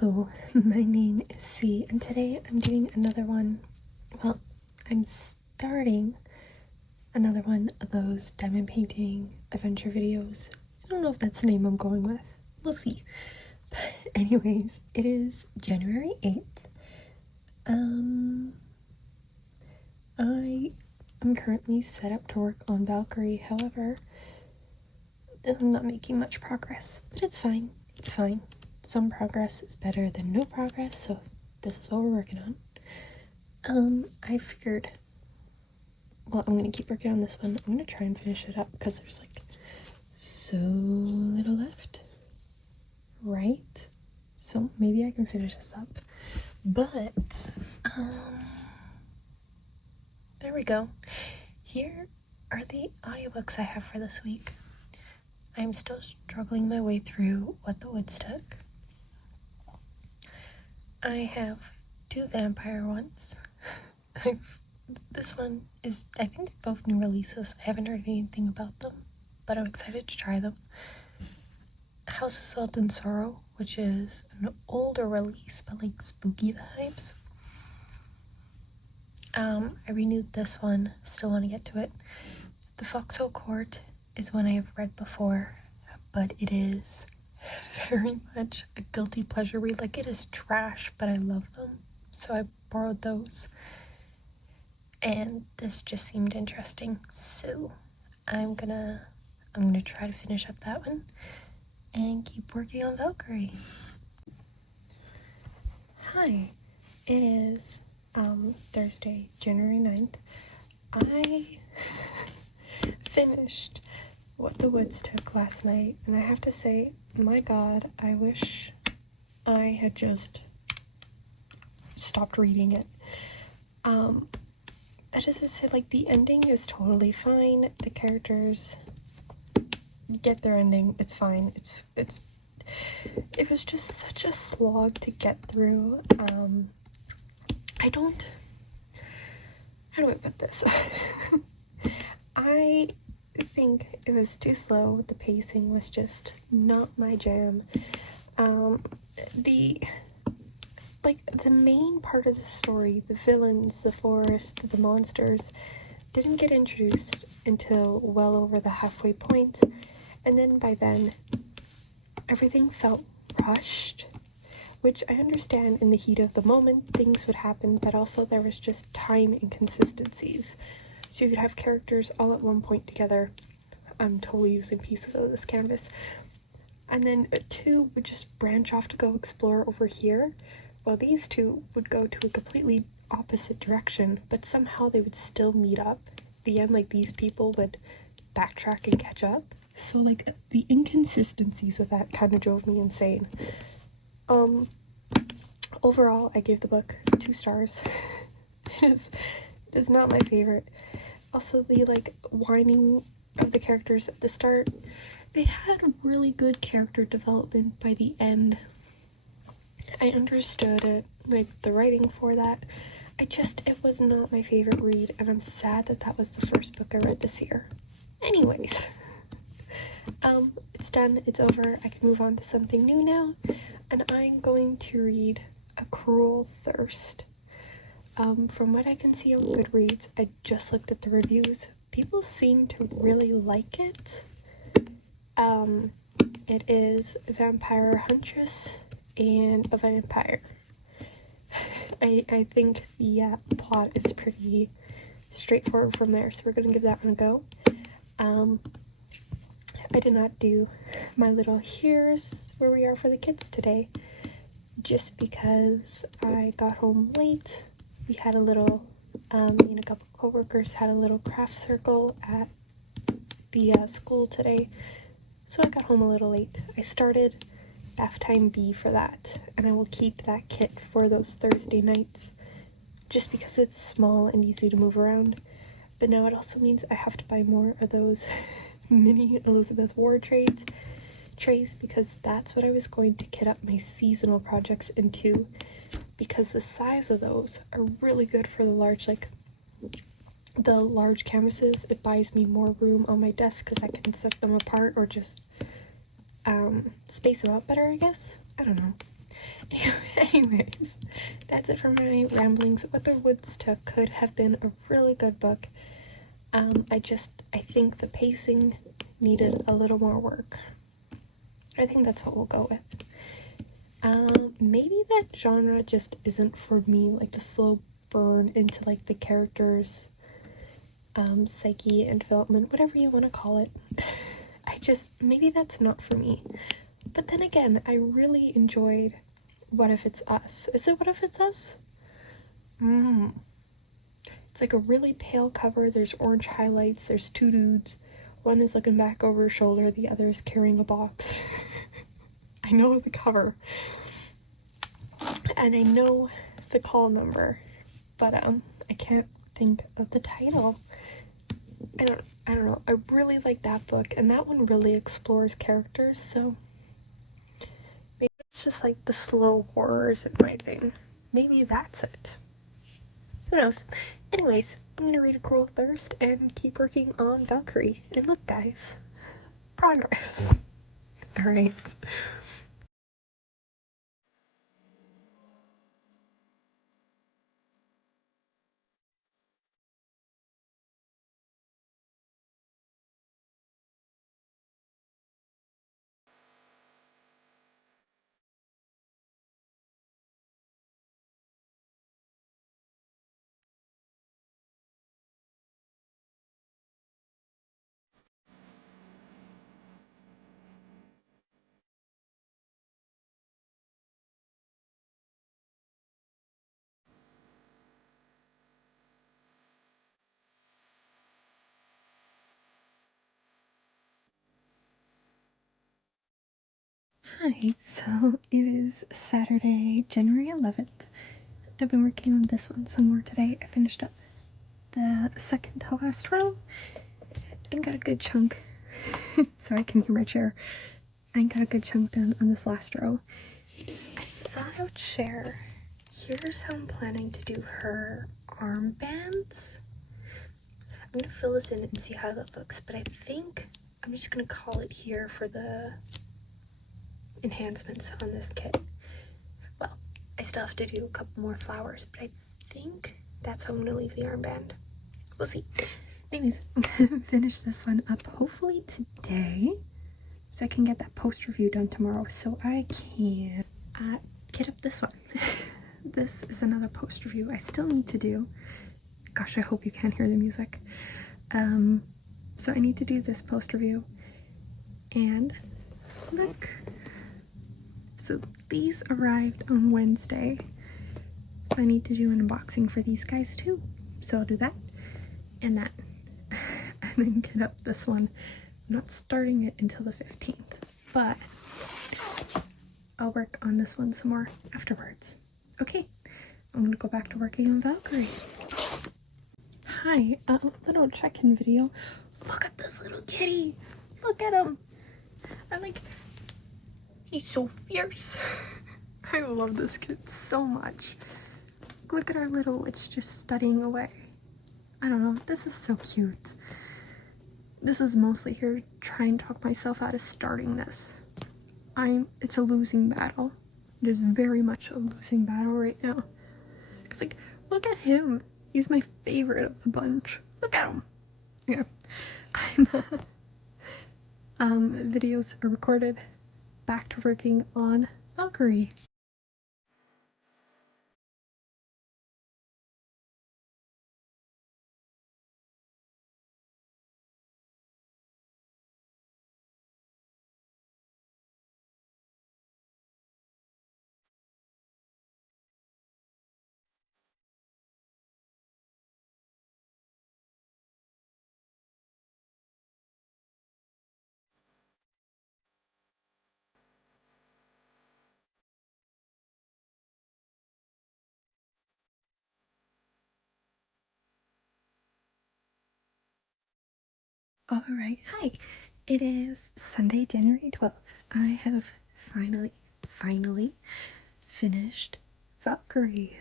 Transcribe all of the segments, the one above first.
Hello, my name is C, and today I'm doing another one. Well, I'm starting another one of those diamond painting adventure videos. I don't know if that's the name I'm going with. We'll see. But anyways, it is January 8th. I am currently set up to work on Valkyrie. However, I'm not making much progress, but it's fine. It's fine. Some progress is better than no progress, so this is what we're working on. I figured, well, I'm gonna keep working on this one. I'm gonna try and finish it up because there's like so little left, right? So maybe I can finish this up. But there we go. Here are the audiobooks I have for this week. I'm still struggling my way through What the Woods Took. I have 2 vampire ones. This one is, I think they're both new releases. I haven't heard anything about them, but I'm excited to try them. House of Salt and Sorrow, which is an older release, but like spooky vibes. I renewed this one, still want to get to it. The Foxhole Court is one I have read before, but it is very much a guilty pleasure read. Like, it is trash, but I love them, so I borrowed those. And this just seemed interesting, so I'm gonna try to finish up that one and keep working on Valkyrie. Hi, it is Thursday, January 9th. I finished What the Woods Took last night, and I have to say, my god, I wish I had just stopped reading it. That is to say, like, the ending is totally fine. The characters get their ending. It's fine. It was just such a slog to get through. How do I put this? I think it was too slow. The pacing was just not my jam. The main part of the story, the villains, the forest, the monsters, didn't get introduced until well over the halfway point, and then by then everything felt rushed, which I understand in the heat of the moment things would happen, but also there was just time inconsistencies. So you could have characters all at one point together. I'm totally using pieces of this canvas, and then 2 would just branch off to go explore over here, while these 2 would go to a completely opposite direction, but somehow they would still meet up. At the end, like, these people would backtrack and catch up. So, like, the inconsistencies with that kind of drove me insane. Overall, I gave the book 2 stars. It is not my favorite. Also, the, like, whining of the characters at the start. They had really good character development by the end. I understood it, like, the writing for that. It was not my favorite read, and I'm sad that that was the first book I read this year. Anyways, it's done, it's over, I can move on to something new now, and I'm going to read A Cruel Thirst. From what I can see on Goodreads, I just looked at the reviews, people seem to really like it. It is a vampire huntress and a vampire. I think the plot is pretty straightforward from there, so we're gonna give that one a go. I did not do my little here's where we are for the kids today, just because I got home late. We had a little, me and a couple co-workers had a little craft circle at the school today, so I got home a little late. I started bath time B for that, and I will keep that kit for those Thursday nights just because it's small and easy to move around. But now it also means I have to buy more of those mini Elizabeth Ward trays because that's what I was going to kit up my seasonal projects into, because the size of those are really good for the large canvases. It buys me more room on my desk because I can set them apart or just space them out better, I guess. I don't know. Anyways, that's it for my ramblings. What the Woods Took could have been a really good book. I think the pacing needed a little more work. I think that's what we'll go with. Maybe that genre just isn't for me, like the slow burn into like the characters' psyche and development, whatever you want to call it. Maybe that's not for me. But then again, I really enjoyed What If It's Us. Is it What If It's Us? It's like a really pale cover. There's orange highlights. There's two dudes. One is looking back over his shoulder. The other is carrying a box. I know the cover. And I know the call number. But I can't think of the title. I don't know. I really like that book. And that one really explores characters. So maybe it's just like the slow horror isn't my thing. Maybe that's it. Who knows? Anyways, I'm gonna read A Cruel Thirst and keep working on Valkyrie. And look, guys, progress. Alright. Hi, so it is Saturday, January 11th. I've been working on this one some more today. I finished up the second to last row and got a good chunk. Sorry, I can hear my chair. I got a good chunk done on this last row. I thought I would share. Here's how I'm planning to do her armbands. I'm gonna fill this in and see how that looks, but I think I'm just gonna call it here for the enhancements on this kit. Well, I still have to do a couple more flowers, but I think that's how I'm gonna leave the armband. We'll see. Anyways, I'm gonna finish this one up hopefully today, so I can get that post review done tomorrow, so I can get up this one. This is another post review I still need to do. Gosh, I hope you can't hear the music. So I need to do this post review, and look. So these arrived on Wednesday, so I need to do an unboxing for these guys too. So I'll do that and that, and then get up this one. I'm not starting it until the 15th, but I'll work on this one some more afterwards. Okay, I'm gonna go back to working on Valkyrie. Hi, a little check-in video. Look at this little kitty. Look at him. He's so fierce. I love this kid so much. Look at our little witch just studying away. I don't know, this is so cute. This is mostly here to try and talk myself out of starting this. It's a losing battle. It is very much a losing battle right now. It's like, look at him. He's my favorite of the bunch. Look at him. Yeah. Videos are recorded. Back to working on Valkyrie. Alright, hi. It is Sunday, January 12th. I have finally finished Valkyrie.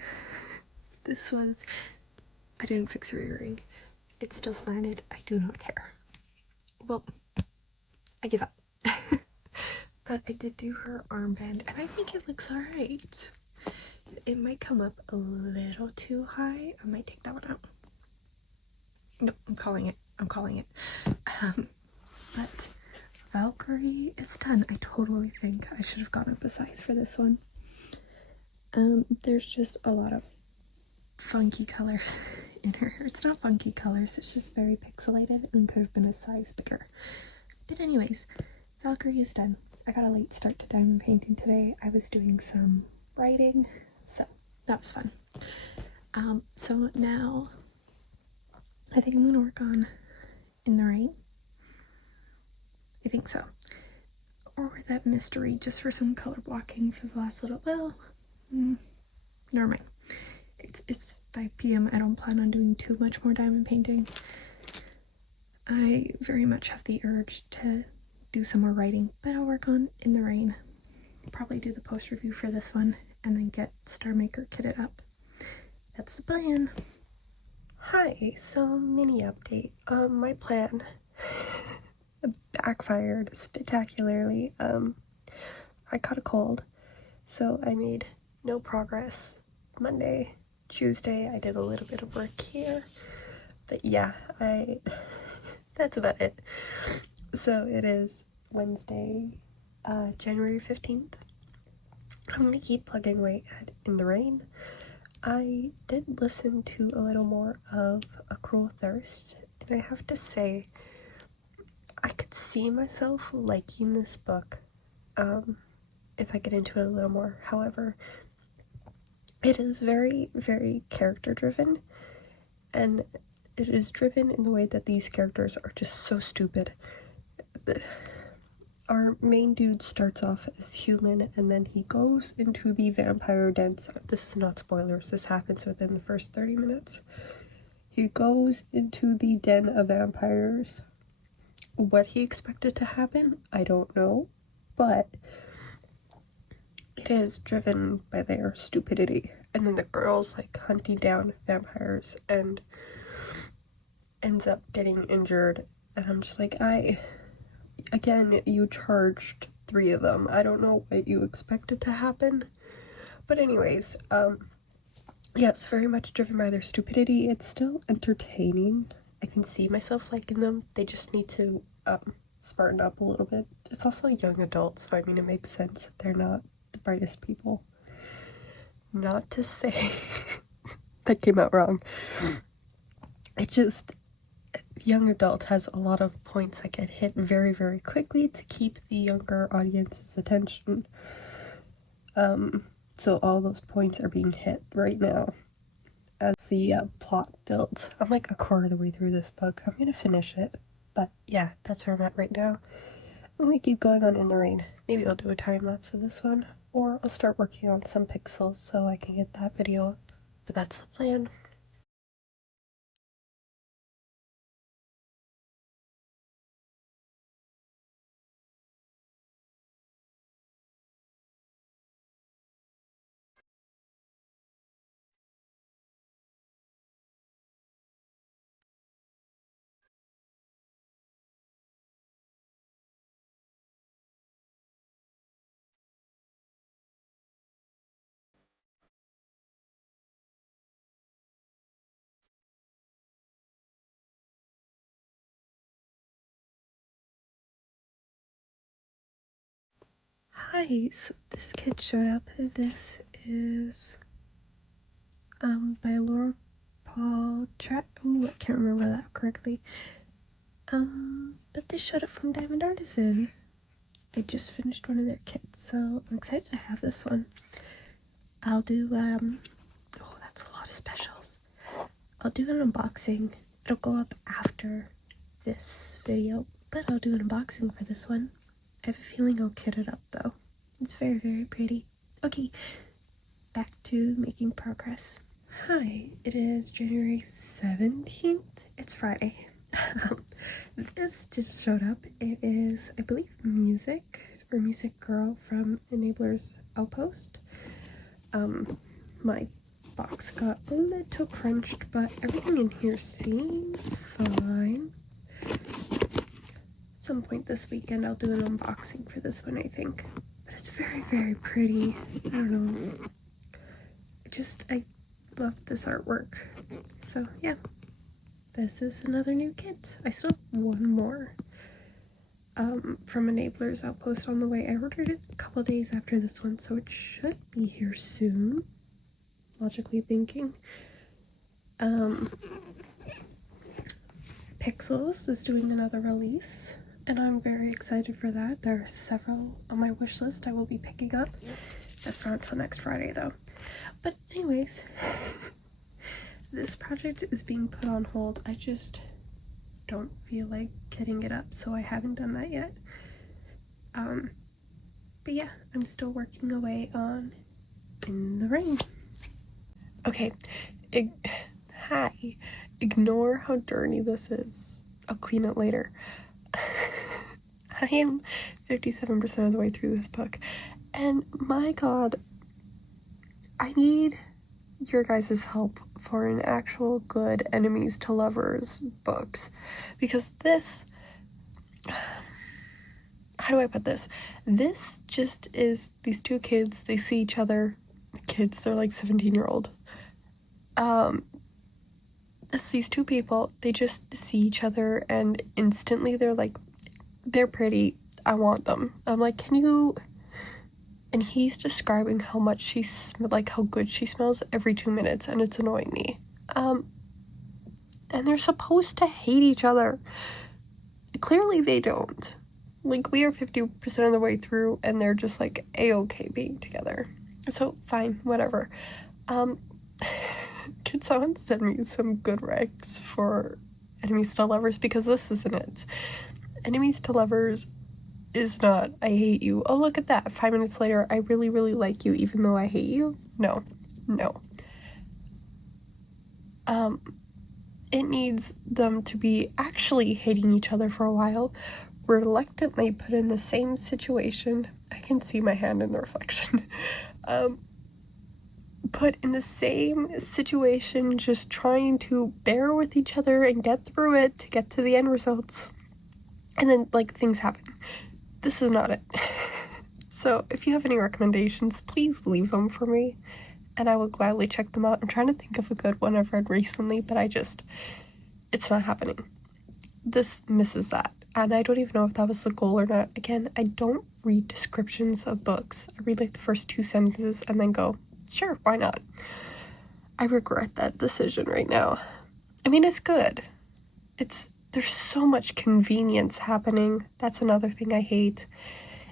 I didn't fix her earring. It's still slanted. I do not care. Well, I give up. But I did do her armband, and I think it looks alright. It might come up a little too high. I might take that one out. No, I'm calling it. But Valkyrie is done. I totally think I should have gone up a size for this one. There's just a lot of funky colors in her. It's not funky colors, it's just very pixelated and could have been a size bigger. But anyways, Valkyrie is done. I got a late start to diamond painting today. I was doing some writing, so that was fun. So now I think I'm gonna work on In the Rain. I think so. Or that mystery, just for some color blocking for the last little, well, never mind. It's 5 p.m. I don't plan on doing too much more diamond painting. I very much have the urge to do some more writing, but I'll work on In the Rain. Probably do the post review for this one and then get Star Maker kitted up. That's the plan. Hi, so mini update. My plan backfired spectacularly. I caught a cold, so I made no progress. Monday, Tuesday, I did a little bit of work here, but yeah, that's about it. So it is Wednesday, January 15th. I'm gonna keep plugging away at In the Rain. I did listen to a little more of A Cruel Thirst, and I have to say, I could see myself liking this book if I get into it a little more. However, it is very, very character driven, and it is driven in the way that these characters are just so stupid. Our main dude starts off as human, and then he goes into the vampire den. This is not spoilers, this happens within the first 30 minutes. He goes into the den of vampires. What he expected to happen, I don't know, but it is driven by their stupidity. And then the girl's like hunting down vampires and ends up getting injured, and I'm just like, again, you charged 3 of them. I don't know what you expected to happen. But anyways, yeah, it's very much driven by their stupidity. It's still entertaining. I can see myself liking them. They just need to smarten up a little bit. It's also young adults, so I mean, it makes sense that they're not the brightest people. Not to say that came out wrong. It just, young adult has a lot of points that get hit very, very quickly to keep the younger audience's attention. So all those points are being hit right now as the plot builds. I'm like a quarter of the way through this book. I'm gonna finish it, but yeah, that's where I'm at right now. I'm gonna keep going on In the Rain. Maybe I'll do a time lapse of this one, or I'll start working on some pixels so I can get that video up. But that's the plan. Hi, so this kid showed up. This is by Laura Paul I can't remember that correctly. But this showed up from Diamond Artisan. They just finished one of their kits, so I'm excited to have this one. I'll do oh, that's a lot of specials. I'll do an unboxing. It'll go up after this video, but I'll do an unboxing for this one. I have a feeling I'll kit it up though. It's very, very pretty. Okay, back to making progress. Hi, it is January 17th. It's Friday. This just showed up. It is, I believe, Music or Music Girl from Enabler's Outpost. My box got a little crunched, but everything in here seems fine. some point this weekend I'll do an unboxing for this one, I think. But it's very, very pretty. I don't know. I love this artwork. So yeah, this is another new kit. I still have one more from Enablers Outpost on the way. I ordered it a couple days after this one, so it should be here soon, logically thinking. Pixels is doing another release, and I'm very excited for that. There are several on my wish list I will be picking up. That's not until next Friday though. But anyways, this project is being put on hold. I just don't feel like getting it up, so I haven't done that yet. But yeah, I'm still working away on In the Rain. Okay, hi. Ignore how dirty this is. I'll clean it later. I am 57% of the way through this book, and my god, I need your guys' help for an actual good enemies to lovers books, because this, how do I put this? This just is these two kids, they see each other, kids, they're like 17-year-old. It's these two people, they just see each other and instantly they're like, they're pretty, I want them. I'm like, can you? And he's describing how much how good she smells every 2 minutes, and it's annoying me. And they're supposed to hate each other. Clearly they don't. Like, we are 50% of the way through, and they're just like a-okay being together. So fine, whatever. Could someone send me some good recs for enemies to lovers, because this isn't it. Enemies to lovers is not I hate you, oh look at that, 5 minutes later I really, really like you even though I hate you. No. It needs them to be actually hating each other for a while, reluctantly put in the same situation. I can see my hand in the reflection. Put in the same situation, just trying to bear with each other and get through it to get to the end results, and then like things happen. This is not it. So if you have any recommendations, please leave them for me and I will gladly check them out. I'm trying to think of a good one I've read recently, but it's not happening. This misses that, and I don't even know if that was the goal or not. Again, I don't read descriptions of books. I read like the first 2 sentences and then go, sure, why not? I regret that decision right now. I mean, it's good. There's so much convenience happening. That's another thing I hate.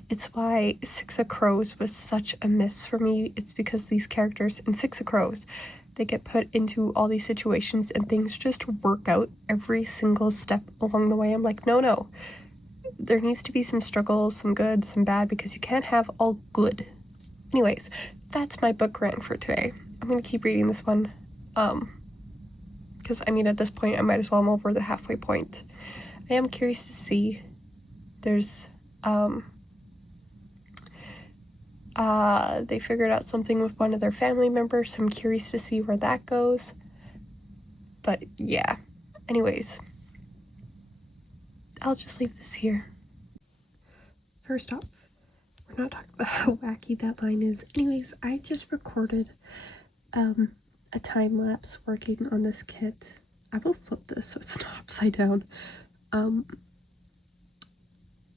It's why Six of Crows was such a miss for me. It's because these characters in Six of Crows, they get put into all these situations and things just work out every single step along the way. I'm like, no. There needs to be some struggle, some good, some bad, because you can't have all good. Anyways, that's my book rant for today. I'm gonna keep reading this one. Because I mean, at this point, I might as well, I'm over the halfway point. I am curious to see. There's, they figured out something with one of their family members, so I'm curious to see where that goes. But yeah, anyways, I'll just leave this here. First off, we're not talking about how wacky that line is. Anyways, I just recorded a time lapse working on this kit. I will flip this so it's not upside down.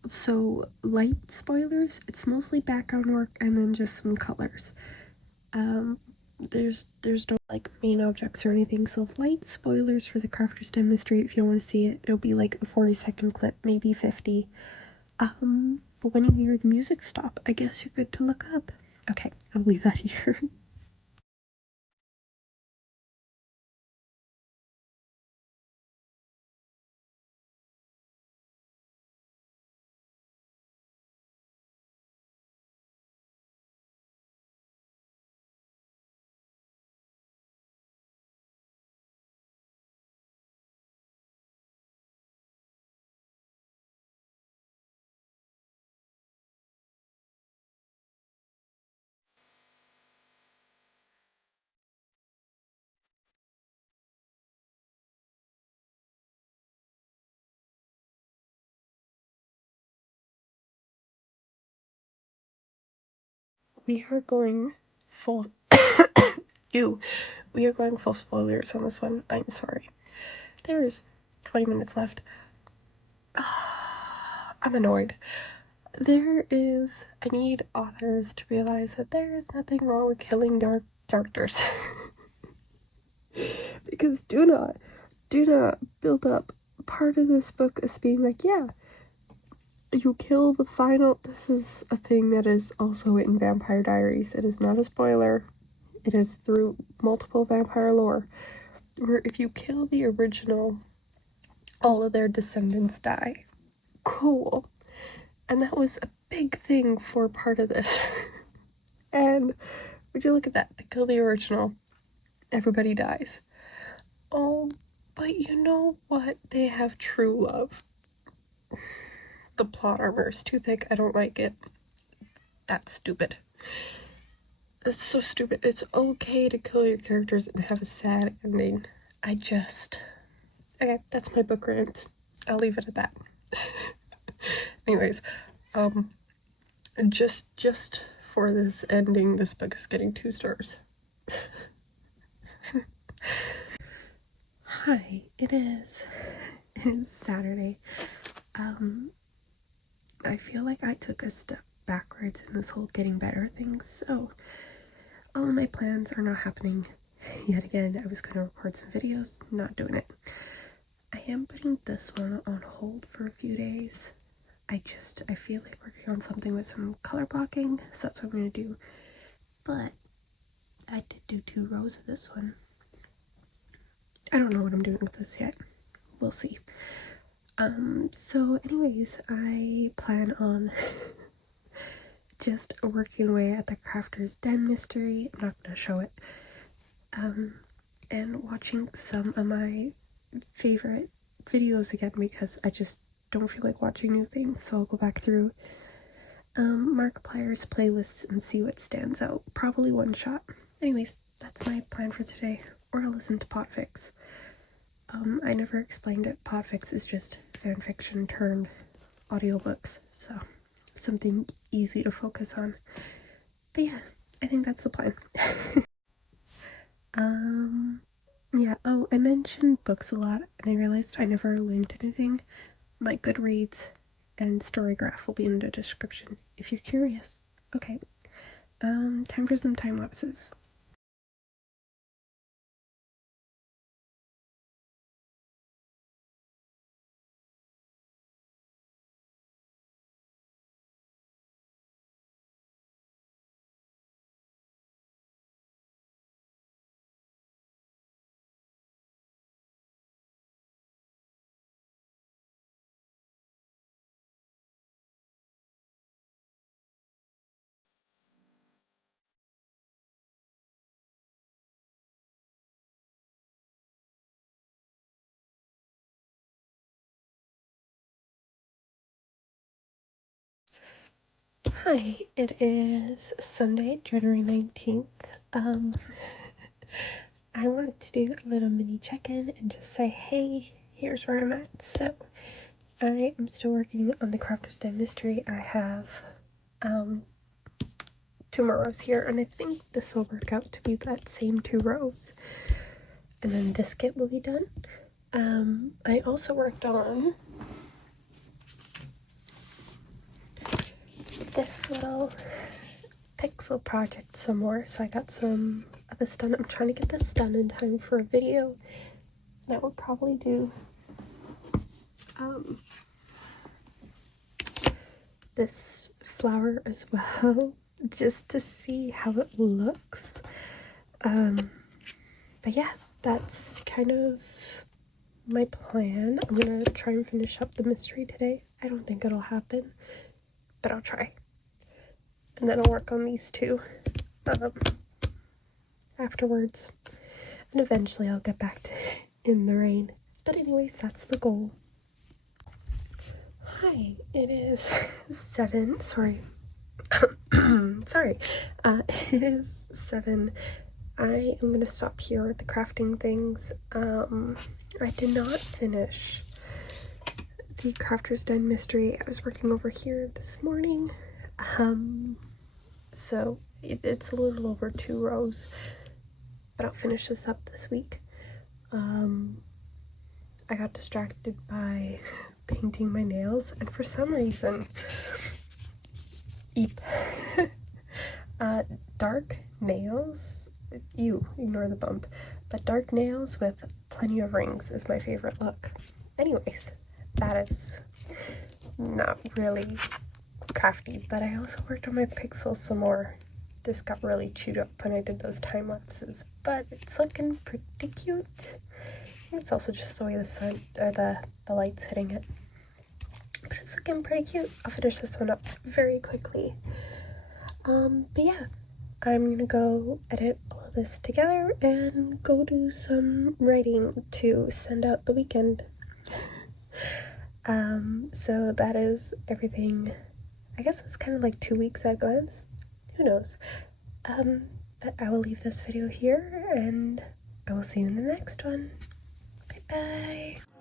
So light spoilers, it's mostly background work and then just some colors. There's no like main objects or anything, so light spoilers for the crafters demonstrate. If you don't want to see it, it'll be like a 40-second clip, maybe 50. But when you hear the music stop, I guess you're good to look up. Okay, I'll leave that here. we are going full we are going full spoilers on this one. I'm sorry. There's 20 minutes left. I'm annoyed. I need authors to realize that there is nothing wrong with killing dark characters. Because do not build up part of this book as being like, yeah, you kill the final. This is a thing that is also in Vampire Diaries. It is not a spoiler. It is through multiple vampire lore, where if you kill the original, all of their descendants die. Cool. And that was a big thing for part of this. And would you look at that? They kill the original, everybody dies. Oh, but you know what? They have true love. The plot armor is too thick. I don't like it. That's stupid. That's so stupid. It's okay to kill your characters and have a sad ending. Okay, that's my book rant. I'll leave it at that. Anyways, just for this ending, this book is getting 2 stars. Hi, it is Saturday. I feel like I took a step backwards in this whole getting better thing, so all of my plans are not happening yet again. I was going to record some videos, not doing it. I am putting this one on hold for a few days. I feel like working on something with some color blocking, so that's what I'm going to do. But I did do 2 rows of this one. I don't know what I'm doing with this yet. We'll see. So anyways, I plan on just working away at the Crafter's Den mystery. I'm not gonna show it. And watching some of my favorite videos again, because I just don't feel like watching new things, so I'll go back through Markiplier's playlists and see what stands out. Probably one shot. Anyways, that's my plan for today. Or I'll listen to Potfix. I never explained it. Potfix is just fanfiction turned audiobooks, so something easy to focus on. But yeah, I think that's the plan. Yeah, oh, I mentioned books a lot, and I realized I never linked anything. My Goodreads and Storygraph will be in the description if you're curious. Okay, time for some time lapses. Hi, it is Sunday, January 19th. I wanted to do a little mini check-in and just say, hey, here's where I'm at. So, I am still working on the Crafter's Den mystery. I have 2 more rows here, and I think this will work out to be that same 2 rows. And then this kit will be done. I also worked on this little pixel project some more, so I got some of this done. I'm trying to get this done in time for a video, and I will probably do this flower as well, just to see how it looks. But yeah, that's kind of my plan. I'm gonna try and finish up the mystery today. I don't think it'll happen, but I'll try. And then I'll work on these 2 afterwards, and eventually I'll get back to In the Rain. But anyways, that's the goal. Hi, it is 7, sorry. It is 7. I am gonna stop here with the crafting things. I did not finish the Crafter's Den mystery. I was working over here this morning. so it's a little over 2 rows, but I'll finish this up this week. I got distracted by painting my nails, and for some reason, dark nails, you ignore the bump, but dark nails with plenty of rings is my favorite look. Anyways, that is not really crafty, but I also worked on my pixels some more. This got really chewed up when I did those time lapses, but it's looking pretty cute. It's also just the way the sun or the light's hitting it, but it's looking pretty cute. I'll finish this one up very quickly. But yeah, I'm gonna go edit all this together and go do some writing to send out the weekend. So that is everything. I guess it's kind of like 2 weeks at a glance. Who knows? But I will leave this video here, and I will see you in the next one. Bye bye.